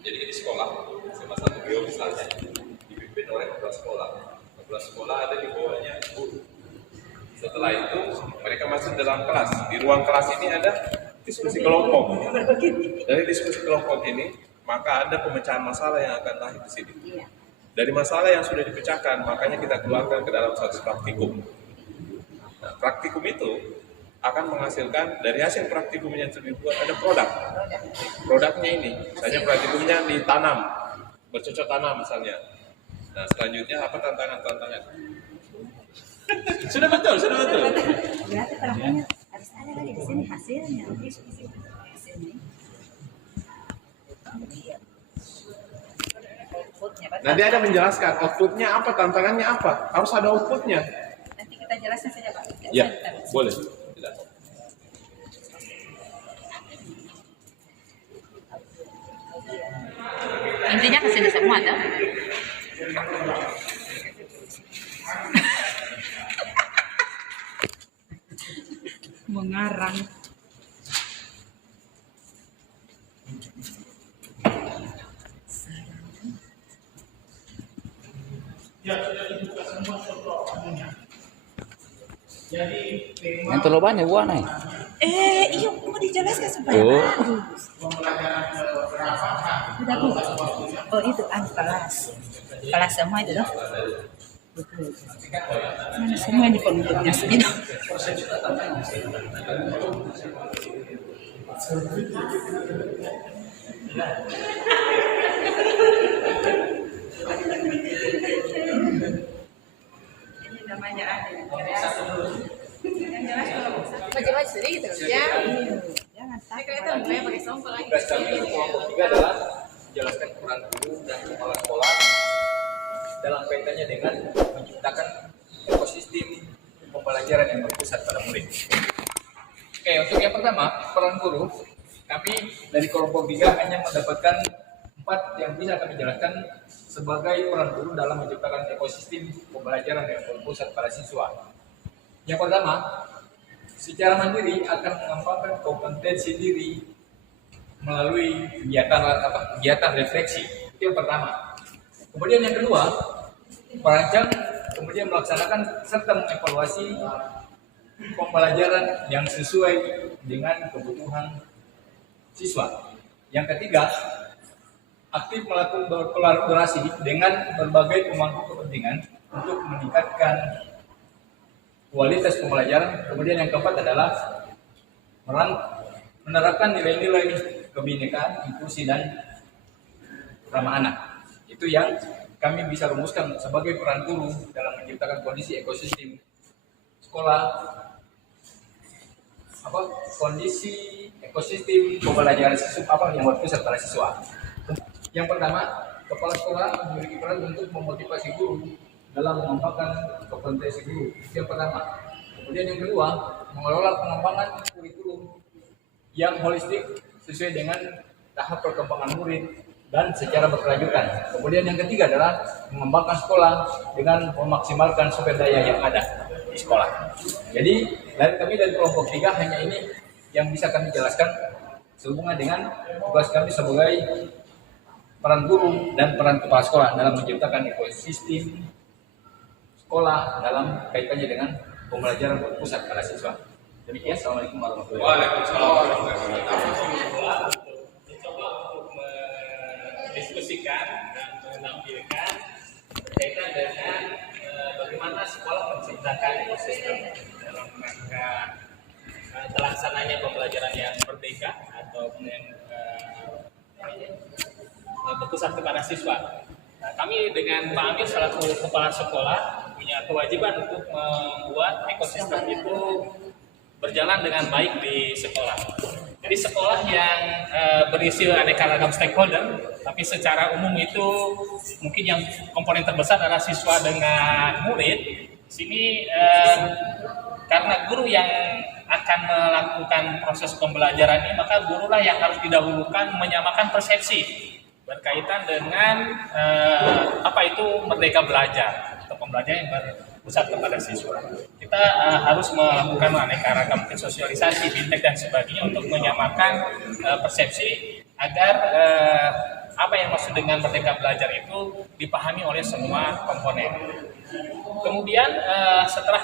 Jadi di sekolah, SMA 1 Rio misalnya, dipimpin oleh kepala sekolah. Kepala sekolah ada di bawahnya guru. Setelah itu, mereka masuk dalam kelas. Di ruang kelas ini ada diskusi kelompok. Dari diskusi kelompok ini, maka ada pemecahan masalah yang akan lahir di sini. Dari masalah yang sudah dipecahkan, makanya kita keluarkan ke dalam satu praktikum. Nah, praktikum itu akan menghasilkan, dari hasil praktikum yang sudah dibuat ada produk. Produknya ini, misalnya praktikumnya ditanam, bercocok tanam misalnya. Nah, selanjutnya apa tantangan-tantangan? Sudah betul. Berarti perempuannya harus ada lagi di sini hasilnya. Nanti ada menjelaskan outputnya apa, tantangannya apa. Harus ada outputnya. Nanti kita jelaskan saja Pak. Ya, boleh. Intinya ke sini semua ada. Mengarang. Yang terlalu banyak buah nih. Iya mau dijelaskan supaya Oh. Udah Bu. Oh itu kelas semua itu loh. Mana semua di pondoknya sini. Ini namanya ada kreasi. Yang jelas kalau Maju-maju sedikit terus ya. jangan Ini takut. kelihatan mulai pakai sompel lagi. Tugas kami kelompok 3 adalah menjelaskan peran guru dan kepala sekolah dalam kaitannya dengan menciptakan ekosistem pembelajaran yang berpusat pada murid. Oke, untuk yang pertama, peran guru, kami dari kelompok 3 hanya mendapatkan 4 yang bisa kami jelaskan sebagai peran guru dalam menciptakan ekosistem pembelajaran yang berpusat pada siswa. Yang pertama, secara mandiri akan mengembangkan kompetensi diri melalui kegiatan refleksi. Itu yang pertama. Kemudian yang kedua, merancang kemudian melaksanakan serta mengevaluasi pembelajaran yang sesuai dengan kebutuhan siswa. Yang ketiga, aktif melakukan berkolaborasi dengan berbagai pemangku kepentingan untuk meningkatkan kualitas pembelajaran. Kemudian yang keempat adalah menerapkan nilai-nilai kebinekaan, inklusi, dan ramah anak. Itu yang kami bisa rumuskan sebagai peran guru dalam menciptakan kondisi ekosistem sekolah, kondisi ekosistem pembelajaran siswa yang berpusat pada siswa. Yang pertama, kepala sekolah memiliki peran untuk memotivasi guru dalam mengembangkan kompetensi guru. Yang pertama. Kemudian yang kedua, mengelola pengembangan kurikulum yang holistik sesuai dengan tahap perkembangan murid dan secara berkelanjutan. Kemudian yang ketiga adalah mengembangkan sekolah dengan memaksimalkan sumber daya yang ada di sekolah. Jadi kami dari kelompok 3 hanya ini yang bisa kami jelaskan sehubungan dengan tugas kami sebagai peran guru dan peran kepala sekolah dalam menciptakan ekosistem sekolah dalam kaitannya dengan pembelajaran berpusat pada siswa. Demikian, Assalamualaikum warahmatullahi wabarakatuh. Waalaikumsalam. Mencoba untuk mendiskusikan dan menampilkan berkaitan dengan bagaimana sekolah menciptakan ekosistem dalam rangka terlaksananya pembelajaran yang merdeka atau yang berpusat kepada siswa. Nah, kami dengan Pak Amir selaku kepala sekolah punya kewajiban untuk membuat ekosistem itu berjalan dengan baik di sekolah. Jadi sekolah yang berisi aneka ragam stakeholder, tapi secara umum itu mungkin yang komponen terbesar adalah siswa dengan murid. Di sini karena guru yang akan melakukan proses pembelajaran ini, maka gurulah yang harus didahulukan menyamakan persepsi berkaitan dengan apa itu merdeka belajar atau pembelajaran yang berpusat kepada siswa. Kita harus melakukan aneka ragam sosialisasi, fintech dan sebagainya untuk menyamakan persepsi agar apa yang maksud dengan Merdeka Belajar itu dipahami oleh semua komponen. Kemudian setelah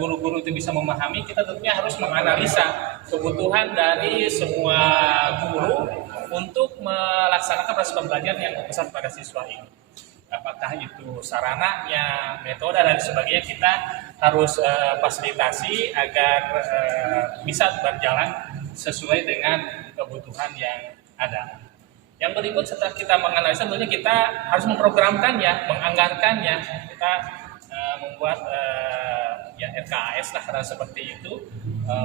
guru-guru itu bisa memahami, kita tentunya harus menganalisa kebutuhan dari semua guru untuk melaksanakan proses pembelajaran yang berpesan pada siswa ini. Apakah itu sarananya, metode dan sebagainya, kita harus fasilitasi agar bisa berjalan sesuai dengan kebutuhan yang ada. Yang berikut setelah kita menganalisa, tentunya kita harus memprogramkannya, menganggarkannya. Kita membuat ya RKAS lah karena seperti itu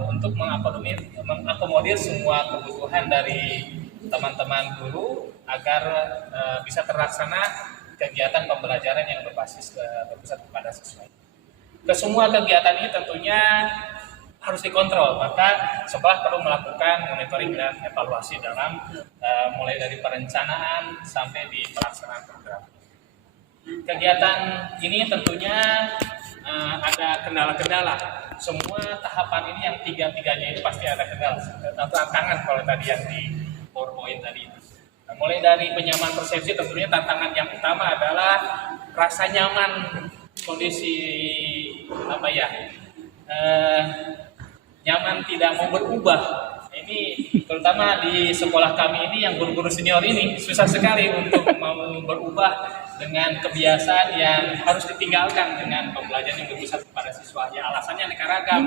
untuk mengakomodir semua kebutuhan dari teman-teman guru agar bisa terlaksana kegiatan pembelajaran yang berbasis berpusat kepada siswa. Kesemua kegiatan ini tentunya harus dikontrol, maka sekolah perlu melakukan monitoring dan evaluasi dalam mulai dari perencanaan sampai di pelaksanaan program. Kegiatan ini tentunya ada kendala-kendala. Semua tahapan ini yang tiga-tiganya ini pasti ada kendala atau tantangan kalau tadi yang di PowerPoint tadi. Mulai dari penyamaan persepsi, tentunya tantangan yang utama adalah rasa nyaman, kondisi nyaman tidak mau berubah. Ini terutama di sekolah kami ini yang guru-guru senior ini susah sekali untuk mau berubah dengan kebiasaan yang harus ditinggalkan dengan pembelajaran yang berpusat kepada siswa. Ya alasannya aneka ragam,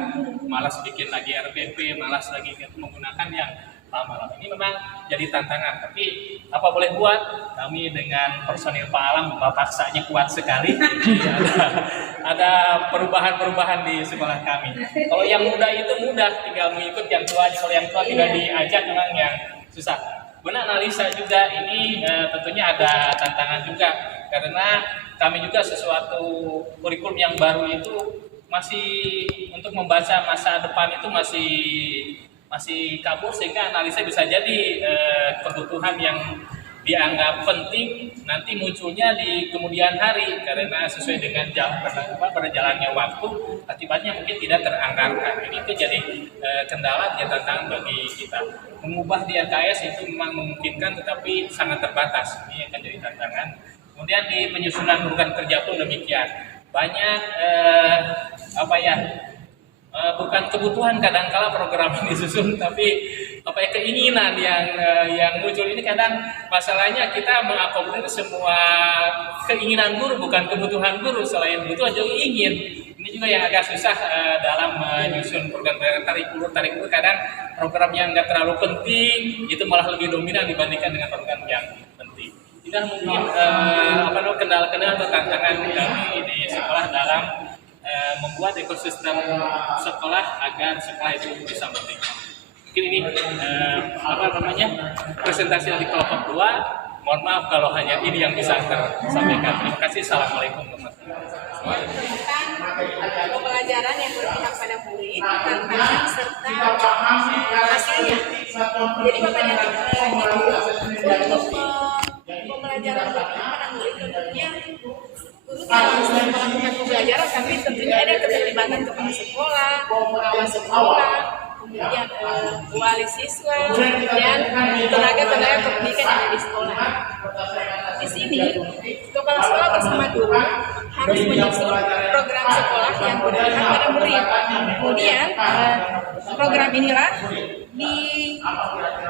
malas bikin lagi RPP, malas lagi menggunakan yang lama-lama. Ini memang jadi tantangan, tapi apa boleh buat, kami dengan personil Pak Alam paksanya kuat sekali. ada perubahan-perubahan di sekolah kami. Kalau yang muda itu mudah, tinggal mengikut yang tua. Kalau yang tua tidak diajak memang yang susah. Menganalisa juga ini tentunya ada tantangan juga, karena kami juga sesuatu kurikulum yang baru itu masih untuk membaca masa depan itu masih kabur, sehingga analisa bisa jadi kebutuhan yang dianggap penting nanti munculnya di kemudian hari karena sesuai dengan berjalannya waktu, akibatnya mungkin tidak teranggarkan. Ini itu jadi kendala, jadi tantangan bagi kita. Mengubah di RKS itu memang memungkinkan, tetapi sangat terbatas. Ini akan jadi tantangan. Kemudian di penyusunan program kerja pun demikian. Banyak bukan kebutuhan kadang-kala program ini disusun, tapi keinginan yang muncul ini. Kadang masalahnya kita mengakomodir semua keinginan guru, bukan kebutuhan guru. Selain butuh juga ingin. Ini juga yang agak susah dalam menyusun program tarik ulur. Kadang program yang nggak terlalu penting itu malah lebih dominan dibandingkan dengan program yang penting. Ini mungkin kendala-kendala atau tantangan kami di sekolah dalam membuat ekosistem sekolah agar sekolah itu bisa merdeka. Mungkin ini presentasi dari kelompok 2. Mohon maaf kalau hanya ini yang bisa tersampaikan. Terima kasih. Assalamualaikum warahmatullahi wabarakatuh. Pembelajaran yang berpihak pada murid, tantangan serta hasilnya. Jadi makanya untuk pembelajaran berpihak pada murid tentunya guru tidak langsung melakukan pembelajaran, tapi tentunya ada keterlibatan kepala sekolah, pengawas sekolah, kemudian wali siswa, dan tenaga-tenaga pendidikan yang ada di sekolah. Di sini, kepala sekolah bersama guru harus menyusun program sekolah yang berpihak pada murid. Kemudian program inilah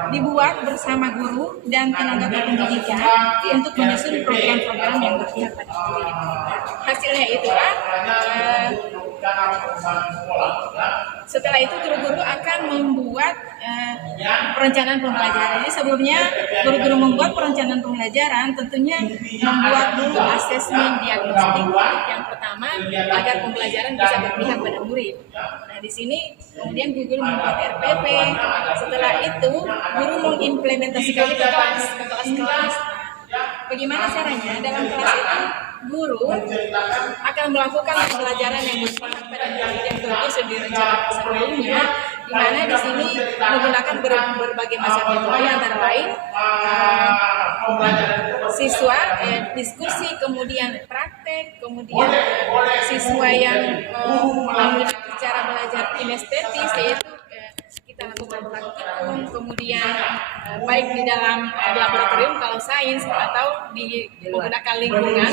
dibuat bersama guru dan tenaga pendidikan untuk menyusun program-program yang berpihak pada murid. Hasilnya itulah setelah itu guru-guru akan membuat perencanaan pembelajaran. Jadi sebelumnya guru-guru membuat perencanaan pembelajaran, tentunya membuat dulu asesmen diagnostik yang pertama agar pembelajaran bisa berpihak pada murid. Nah di sini kemudian guru membuat RPP. Setelah itu guru mengimplementasikan ke kelas-kelas. Bagaimana caranya? Dalam kelas itu guru akan melakukan pembelajaran yang berpihak pada murid yang tentu sudah direncanakan sebelumnya, di mana di sini menggunakan berbagai macam metode, antara lain siswa diskusi, kemudian praktek, kemudian siswa yang menggunakan cara belajar kinestetis, yaitu kita lakukan praktikum, kemudian baik di dalam laboratorium kalau sains atau di menggunakan lingkungan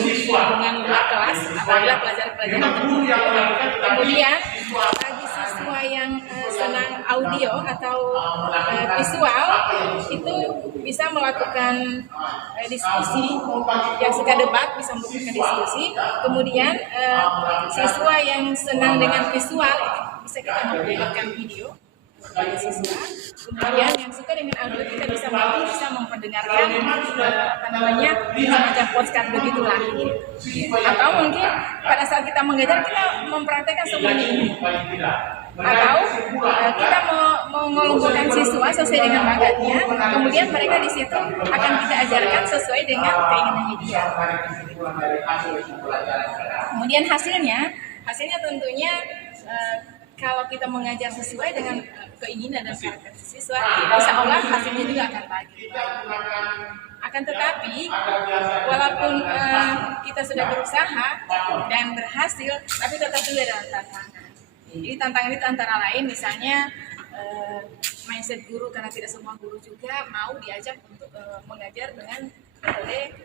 luar kelas apabila pelajaran-pelajaran tertentu. Kemudian bagi siswa yang senang audio atau visual itu bisa melakukan diskusi, yang suka debat bisa melakukan diskusi. Kemudian siswa yang senang dengan visual bisa kita memperlihatkan video bagi siswa. Kemudian yang suka dengan audio kita bisa memperdengarkan semacam podcast begitulah. Atau mungkin pada saat kita mengajar kita mempraktekkan semuanya ini. Atau kita mau mengelompokkan siswa sesuai dengan bakatnya, kemudian mereka di situ akan kita ajarkan sesuai dengan keinginannya dia. Kemudian hasilnya tentunya kalau kita mengajar sesuai dengan keinginan dan karakter siswa, insya Allah hasilnya juga akan baik. Akan tetapi, walaupun kita sudah berusaha dan berhasil, tapi tetap juga ada tantangan. Jadi tantangan itu antara lain misalnya mindset guru, karena tidak semua guru juga mau diajak untuk mengajar dengan metode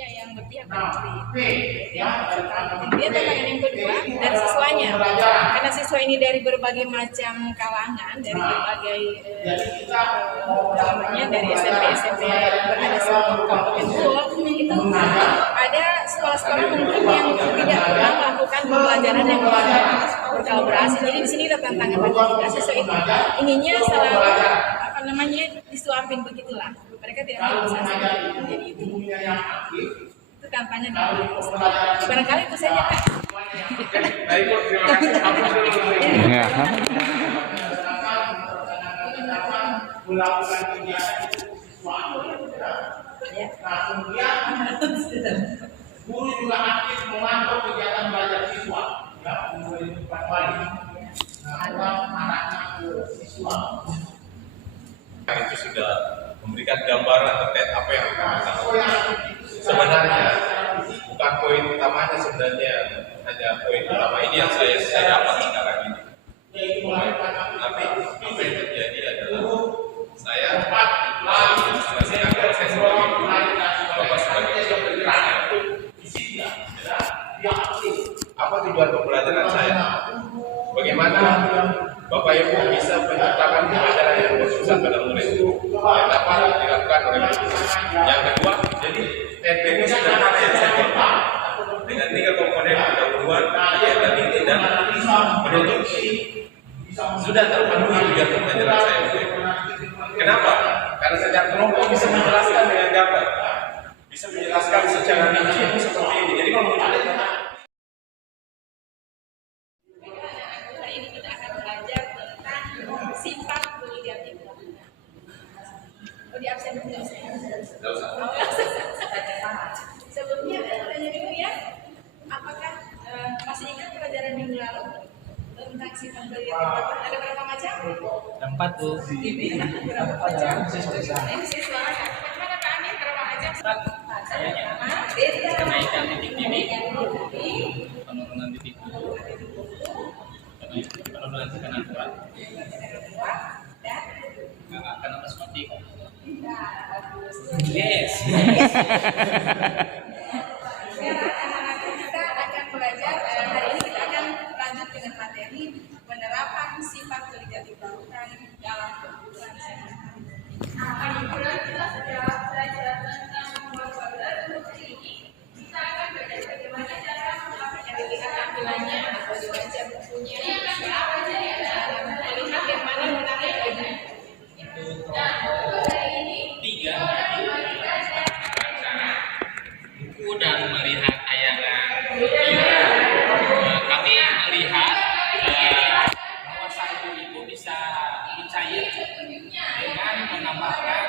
yang berpihak pada murid. Kemudian tantangan yang kedua dari siswanya, karena siswa ini dari berbagai macam kalangan, dari berbagai dari SMP berada di Kabupaten Pulau, itu ada sekolah-sekolah mungkin yang tidak pernah melakukan pembelajaran yang berkolaborasi. Jadi di sini ada tantangan bagi kita, siswa itu inginnya selalu disuapin begitulah. Mereka tidak mau usaha jadi itu tantangan dari barangkali itu saja Pak. Baik, terima kasih. Ya. Melakukan kegiatan siswa, kemudian guru juga aktif memantau kegiatan belajar siswa, memberikan balik arahnya ke siswa. Itu sudah memberikan gambaran terkait apa yang kita lakukan. Sebenarnya bukan poin utamanya, sebenarnya hanya poin utama ini yang saya dapat sekarang ini. Tapi apa yang terjadi adalah saya sebagai guru, Bapak sebagai apa tujuan pembelajaran saya? Bagaimana Bapak Ibu bisa menciptakan pembelajaran yang berpusat pada murid yang dapat dilakukan oleh guru. Yang kedua, jadi NPK sederhana yang saya buat dengan 3 komponen pendahuluan, kegiatan inti dan penutup sudah terpenuhi tujuan pembelajaran saya. Kenapa? Karena setiap kelompok bisa menjelaskan dengan gambar, bisa menjelaskan secara rinci seperti ini. Jadi kalau Sifat negatif. Di absen dulu saya. Sebelumnya tanya dulu ya, apakah masih ingat pelajaran minggu lalu tentang sifat negatif? Ada berapa macam? 4 tuh. Ini berapa macam? Ini siswa. Bagaimana Pak Amin? Berapa macam? Kenaikan titik ini, penurunan titik dulu, penurunan tekanan berat. Akan apa seperti itu? Yes. Sekarang anak-anak kita akan belajar, hari ini kita akan lanjut dengan materi penerapan sifat negatif lakukan dalam kebutuhan sehari-hari. Kita sudah belajar tentang membuat ini. Kita akan belajar bagaimana cara melakukan dilihat tampilannya atau dibaca bukunya, melihat bagaimana menarik ini. Buku dan melihat tayangan video. Kami melihat bahwa satu itu bisa dicair dengan menambahkan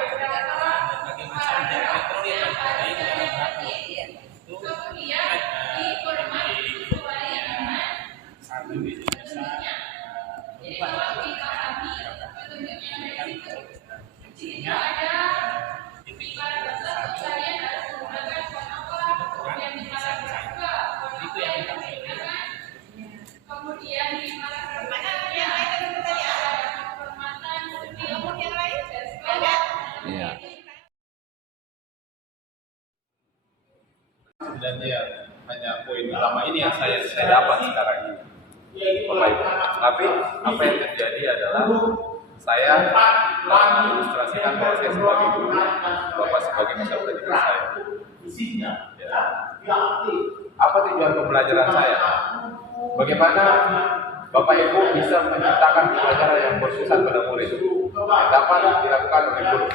dan yang hanya poin utama ini yang saya dapat sekarang ini. Bapak Ibu. Tapi apa yang terjadi adalah saya mengilustrasikan bahwa saya sebagai guru, Bapak sebagai peserta didik saya. Ya. Apa tujuan pembelajaran saya? Bagaimana Bapak Ibu bisa menciptakan pembelajaran yang berpusat pada murid yang dapat dilakukan oleh guru.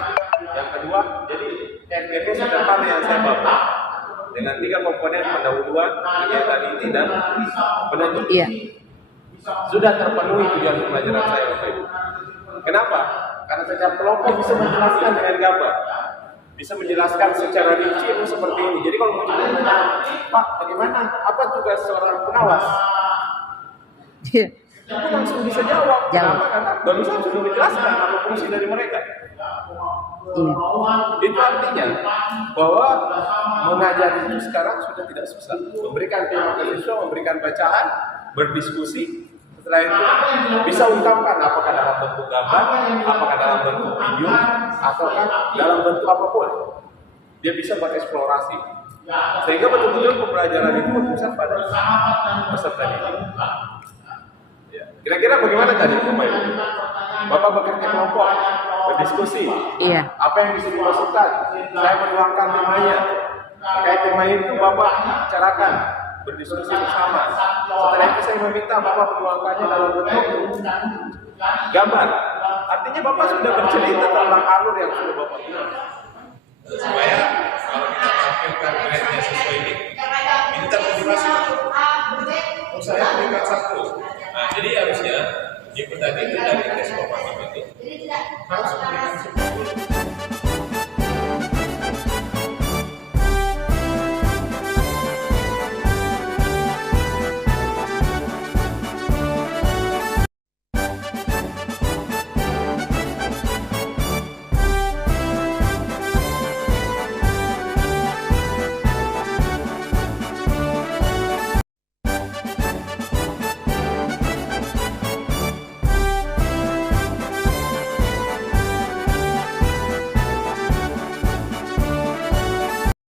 Yang kedua, jadi NPP sederhana yang saya bawa dengan 3 komponen pendahuluan, kegiatan inti dan penutup. Iya. Sudah terpenuhi tujuan pembelajaran saya, Bapak Ibu. Kenapa? Karena setiap kelompok bisa menjelaskan dengan gambar, bisa menjelaskan secara rinci seperti ini. Jadi kalau mau ditanya, Pak, bagaimana? Apa tugas seorang pengawas? Iya. Aku langsung bisa jawab. Jawab. Kenapa? Karena barusan sudah dijelaskan apa fungsi dari mereka. Iya. Itu artinya bahwa mengajar itu sekarang sudah tidak susah. Memberikan tema ke siswa, memberikan bacaan, berdiskusi. Setelah itu bisa ungkapkan apakah dalam bentuk gambar, apakah dalam bentuk video, ataukah dalam bentuk apapun. Dia bisa bereksplorasi. Sehingga betul-betul pembelajaran itu berpusat pada peserta didik. Ya. Kira-kira bagaimana tadi Bapak Ibu? Bapak bekerja kelompok, berdiskusi. Iya. Apa yang bisa dimasukkan? Saya menuangkan temanya. Terkait tema itu Bapak bicarakan, berdiskusi bersama. Setelah itu saya meminta Bapak menuangkannya dalam bentuk gambar. Artinya Bapak sudah bercerita tentang alur yang sudah Bapak buat. Supaya kalau kita tampilkan grade-nya siswa ini termotivasi. Oh, saya peringkat 1. Nah, jadi harusnya di pertandingan dari tes pemahaman itu harus memberikan 10.